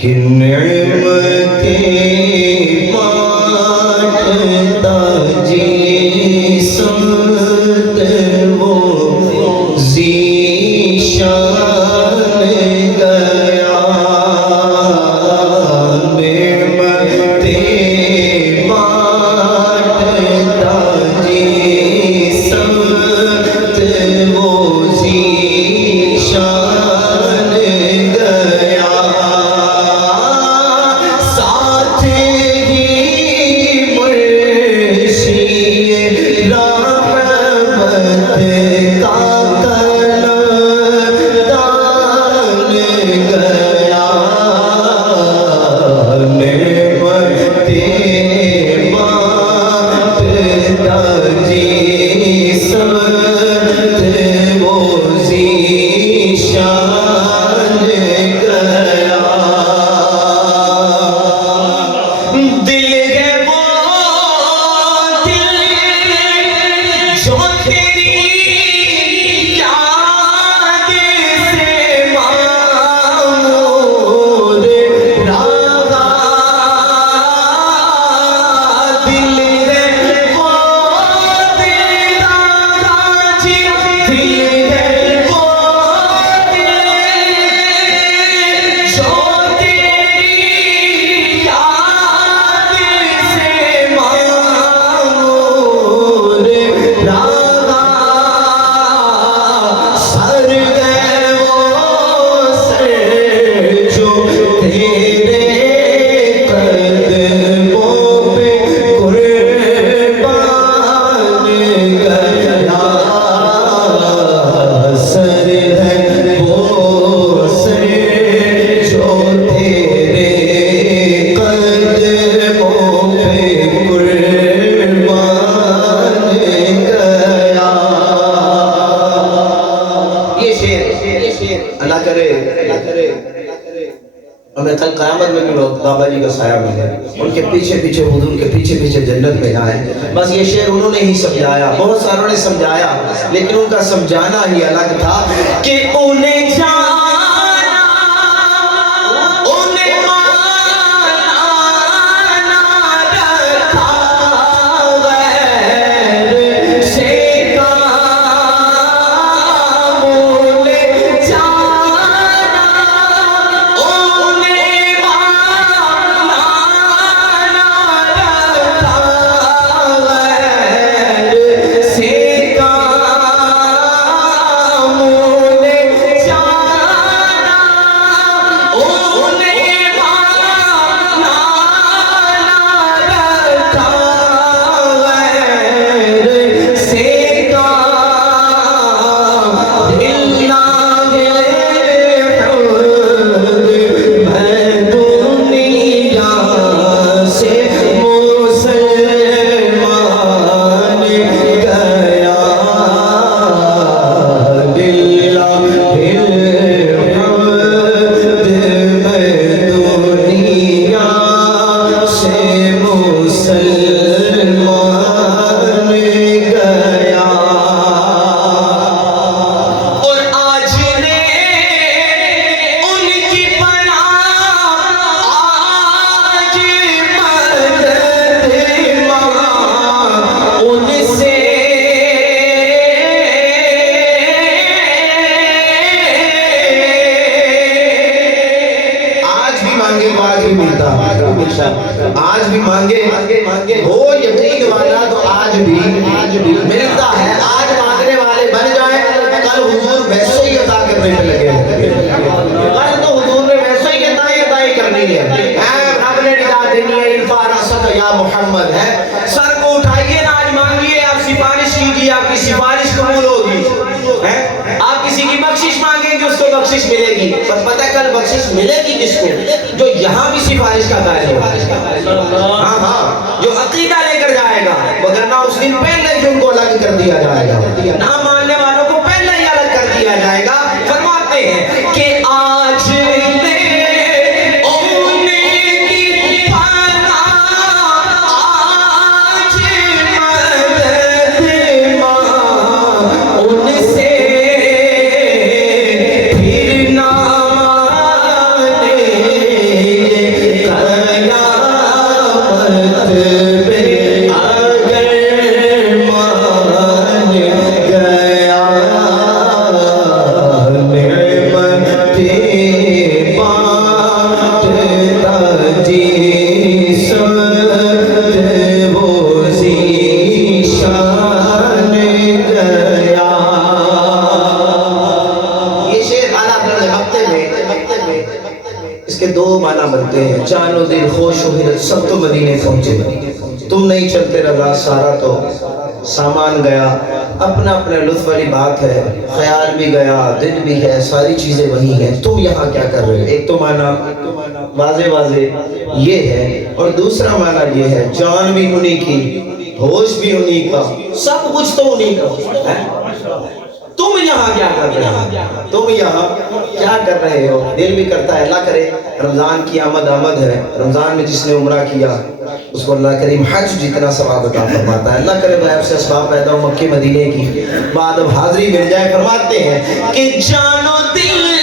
कि नेमतें बांटता जिस्मत वो ज़ीशान गया। नेमतें बांटता जिस्मत वो ज़ीशान गया। साथ ही मुर्शिए रहमत का कलमदान गया। नेमतें बांटता जिस्मत वो ज़ीशान गया। दिल है वो दिल जो तेरी याद से मामूर रहा। दिल है वो दिल दादा जी, दिल है वो दिल जो तेरी याद से मामूर रहा। सर है वो सर जो तेरे कदमों पे कुर्बान गया। सर है वो सर जो तेरे कदमों पे कुर्बान गया। ये शेर अल्लाह करे हमें कल क़यामत में भी लोग बाबा जी का साया मिले, उनके पीछे पीछे हुजूर के पीछे पीछे जन्नत में जाए। बस ये शेर उन्होंने ही समझाया, बहुत सारों ने समझाया, लेकिन उनका समझाना ही अलग था कि उन्हें जाना उन्हें माना रखा गैर से काम। उन्हें जाना उन्हें माना रखा गैर से काम। उन्हें जाना उन्हें माना रखा गैर से काम। दिल ना मैं दुनिया से मुसलमान गया। दिल ना मैं दुनिया से मुसलमान गया। और आज ने उनकी पनाह आज मदद मांग उनसे। आज भी मांगे तो आज भी मिलता, आज भी मांगे हो यकीन वाला तो आज भी मिलता है। आज मांगने वाले बन जाए, कल हुजूर वैसे ही अता करने पे लगे हैं। कल तो हुजूर ने वैसे ही अताई करनी है। रब ने निजात देनी है। इरफा रसक या मोहम्मद है, सर को उठाइए ना, आज मांगिए, आप सिफारिश कीजिए, आपकी सिफारिश कबूल होगी। आप किसी की बख्शिश मांगेंगे, उसको बख्शिश मिलेगी। पर पता है कल बख्शिश मिलेगी किसको? जो यहाँ भी सिफारिश का दायर होगा। हाँ हाँ, जो अकीदा लेकर जाएगा, वरना उस दिन पहले ही उनको अलग कर दिया जाएगा। ना मानने वालों को पहले ही अलग कर दिया जाएगा। फरमाते हैं कि आज ने उनकी पनाह आज मदद मांग उनसे। फिर ना मानेंगे दो माना बनते हैं, जानो दिल खुश हो हिरत सब तो मदीने पहुंचे। तुम नहीं चलते रजा सारा तो सामान गया। अपना अपना लुत्फ वाली बात है, ख्याल भी गया, दिल भी है, सारी चीजें वही हैं। तुम यहाँ क्या कर रहे हो? एक तो माना वाजे वाजे ये है, और दूसरा माना ये है जान भी उन्हीं की, होश भी उन्हीं का, सब कुछ तो उन्हीं का है। तुम यहाँ क्या कर रहे हो? तुम यहाँ क्या कर रहे हो? दिल भी करता है, अल्लाह करे रमजान की आमद है, रमजान में जिसने उम्रा किया उसको अल्लाह करीम हज जितना सवाब अता फरमाता है। अल्लाह करे गायब से असबाब पैदा हो मक्के मदीने की, बाद अब हाजिरी मिल जाए। फरमाते हैं कि जानो दिल